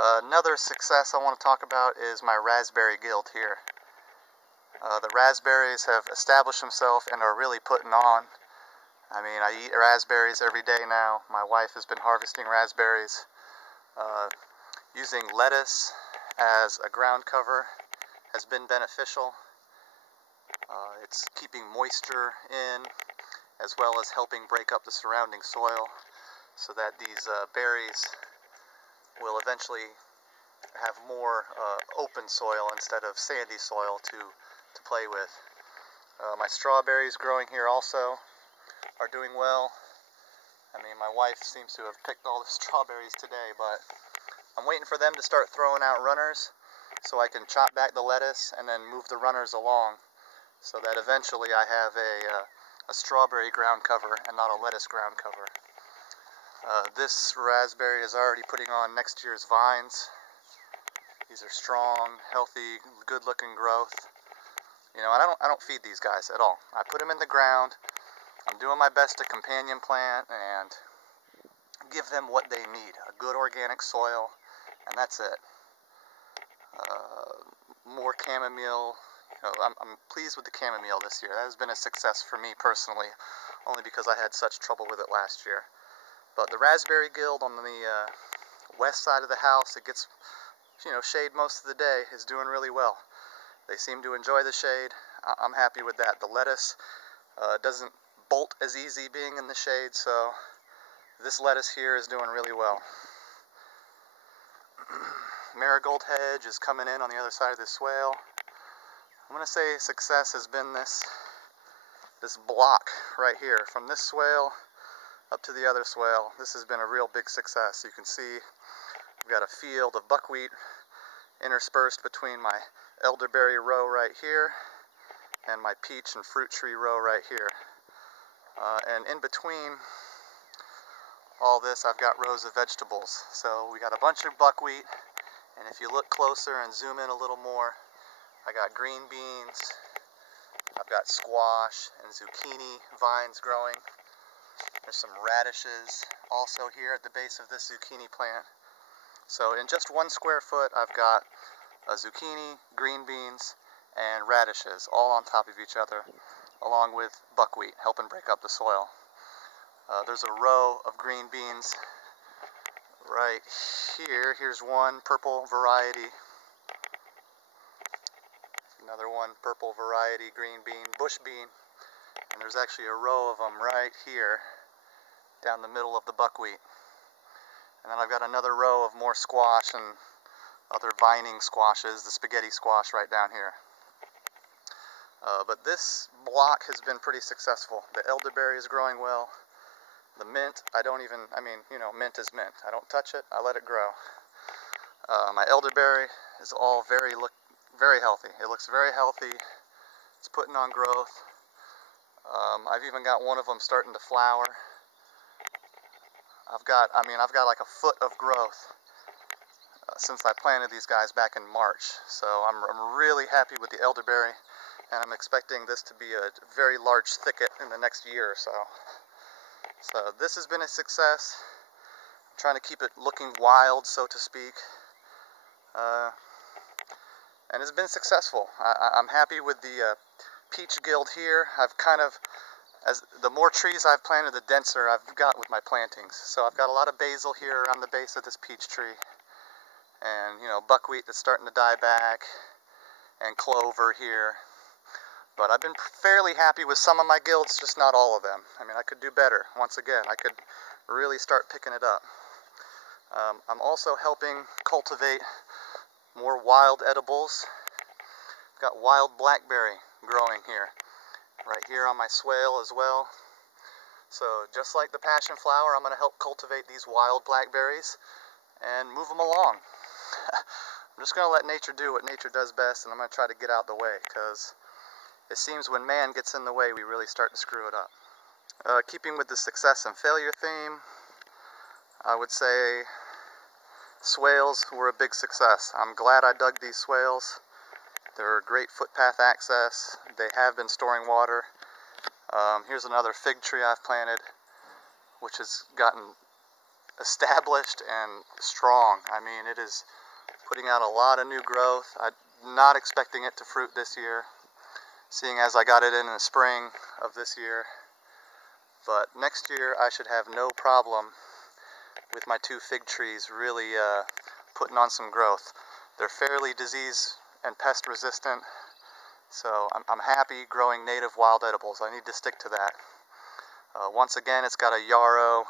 Another success I want to talk about is my raspberry guild here. The raspberries have established themselves and are really putting on. I mean, I eat raspberries every day now. My wife has been harvesting raspberries. Using lettuce as a ground cover has been beneficial. It's keeping moisture in as well as helping break up the surrounding soil so that these berries will eventually have more open soil instead of sandy soil to play with. My strawberries growing here also are doing well. I mean, my wife seems to have picked all the strawberries today, but I'm waiting for them to start throwing out runners so I can chop back the lettuce and then move the runners along so that eventually I have a strawberry ground cover and not a lettuce ground cover. This raspberry is already putting on next year's vines. These are strong, healthy, good-looking growth. You know, I don't feed these guys at all. I put them in the ground. I'm doing my best to companion plant and give them what they need, a good organic soil, and that's it. More chamomile. You know, I'm pleased with the chamomile this year. That has been a success for me personally, only because I had such trouble with it last year. But the raspberry guild on the west side of the house, it gets, you know, shade most of the day, is doing really well. They seem to enjoy the shade. I'm happy with that. The lettuce doesn't bolt as easy being in the shade, so this lettuce here is doing really well. Marigold hedge is coming in on the other side of this swale. I'm going to say success has been this block right here, from this swale up to the other swale. This has been a real big success. You can see we've got a field of buckwheat interspersed between my elderberry row right here and my peach and fruit tree row right here. And in between all this, I've got rows of vegetables. So we got a bunch of buckwheat, and if you look closer and zoom in a little more, I got green beans, I've got squash and zucchini vines growing. There's some radishes also here at the base of this zucchini plant. So in just 1 square foot, I've got a zucchini, green beans, and radishes all on top of each other, along with buckwheat, helping break up the soil. There's a row of green beans right here. Here's one purple variety. Another one purple variety green bean, bush bean. And there's actually a row of them right here down the middle of the buckwheat. And then I've got another row of more squash and other vining squashes, the spaghetti squash right down here. But this block has been pretty successful. The elderberry is growing well. The mint, mint is mint. I don't touch it, I let it grow. My elderberry is all very healthy. It looks very healthy. It's putting on growth. I've even got one of them starting to flower. I've got like a foot of growth since I planted these guys back in March. So I'm really happy with the elderberry, and I'm expecting this to be a very large thicket in the next year or so. So this has been a success. I'm trying to keep it looking wild, so to speak. And it's been successful. I'm happy with the peach guild here. As the more trees I've planted, the denser I've got with my plantings. So I've got a lot of basil here around the base of this peach tree. And, you know, buckwheat that's starting to die back. And clover here. But I've been fairly happy with some of my guilds, just not all of them. I mean, I could do better. Once again, I could really start picking it up. I'm also helping cultivate more wild edibles. I've got wild blackberry growing here, right here on my swale as well. So just like the passion flower, I'm going to help cultivate these wild blackberries and move them along. I'm just going to let nature do what nature does best, and I'm going to try to get out the way, because it seems when man gets in the way, we really start to screw it up. Keeping with the success and failure theme, I would say swales were a big success. I'm glad I dug these swales. They're great footpath access. They have been storing water. Here's another fig tree I've planted, which has gotten established and strong. I mean, it is putting out a lot of new growth. I'm not expecting it to fruit this year, seeing as I got it in the spring of this year. But next year I should have no problem with my 2 fig trees really putting on some growth. They're fairly disease and pest resistant, so I'm happy growing native wild edibles. I need to stick to that. Once again, it's got a yarrow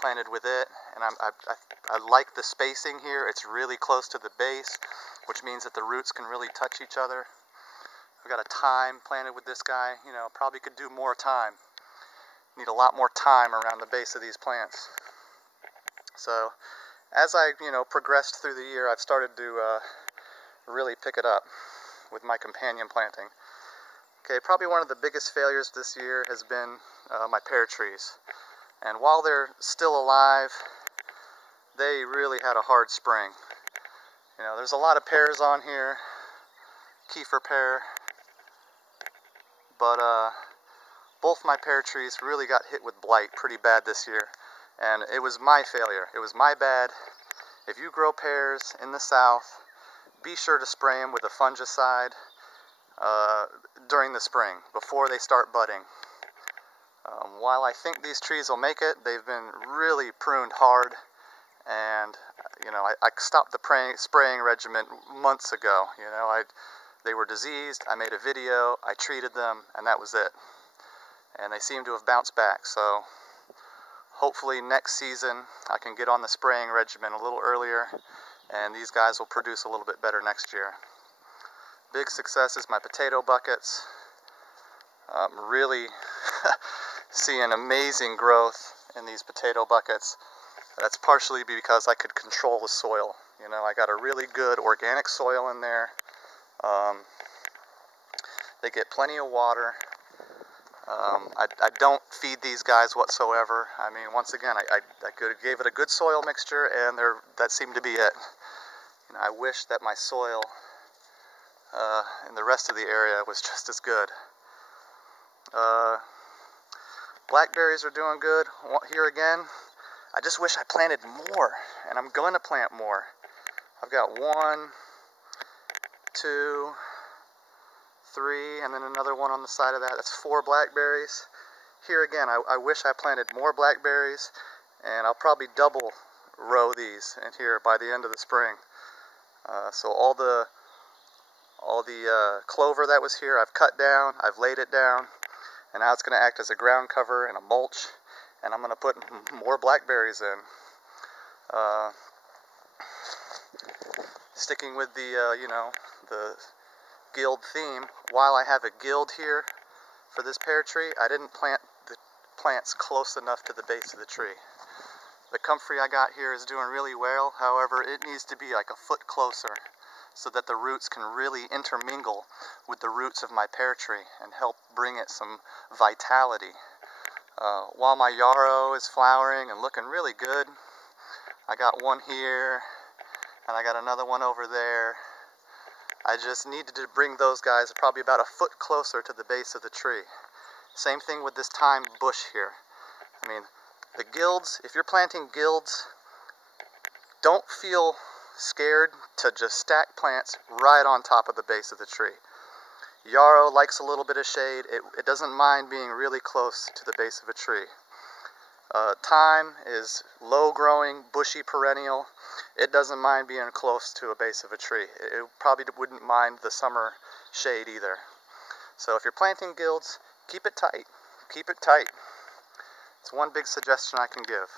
planted with it, and I like the spacing here. It's really close to the base, which means that the roots can really touch each other. I've got a thyme planted with this guy. You know, probably could do more thyme. Need a lot more thyme around the base of these plants. So as I progressed through the year, I've started to really pick it up with my companion planting. Okay, probably one of the biggest failures this year has been my pear trees. And while they're still alive, they really had a hard spring. You know, there's a lot of pears on here, kefir pear, but both my pear trees really got hit with blight pretty bad this year. And it was my failure. It was my bad. If you grow pears in the south, be sure to spray them with a fungicide during the spring, before they start budding. While I think these trees will make it, they've been really pruned hard, and I stopped the spraying regimen months ago. They were diseased, I made a video, I treated them, and that was it. And they seem to have bounced back, so hopefully next season I can get on the spraying regimen a little earlier, and these guys will produce a little bit better next year. Big success is my potato buckets. Really seeing amazing growth in these potato buckets. That's partially because I could control the soil. I got a really good organic soil in there. They get plenty of water. I don't feed these guys whatsoever. I mean, once again, I gave it a good soil mixture, and that seemed to be it. I wish that my soil in the rest of the area was just as good. Blackberries are doing good. Here again, I just wish I planted more, and I'm going to plant more. I've got 1, 2, 3, and then another one on the side of that. That's 4 blackberries. Here again, I wish I planted more blackberries, and I'll probably double row these in here by the end of the spring. So all the clover that was here, I've cut down, I've laid it down, and now it's going to act as a ground cover and a mulch, and I'm going to put more blackberries in. Sticking with the guild theme, while I have a guild here for this pear tree, I didn't plant the plants close enough to the base of the tree. The comfrey I got here is doing really well, however, it needs to be like a foot closer so that the roots can really intermingle with the roots of my pear tree and help bring it some vitality. While my yarrow is flowering and looking really good, I got one here, and I got another one over there. I just needed to bring those guys probably about a foot closer to the base of the tree. Same thing with this thyme bush here. I mean, the guilds, if you're planting guilds, don't feel scared to just stack plants right on top of the base of the tree. Yarrow likes a little bit of shade. It doesn't mind being really close to the base of a tree. Thyme is low-growing, bushy perennial. It doesn't mind being close to a base of a tree. It probably wouldn't mind the summer shade either. So if you're planting guilds, keep it tight. Keep it tight. It's one big suggestion I can give.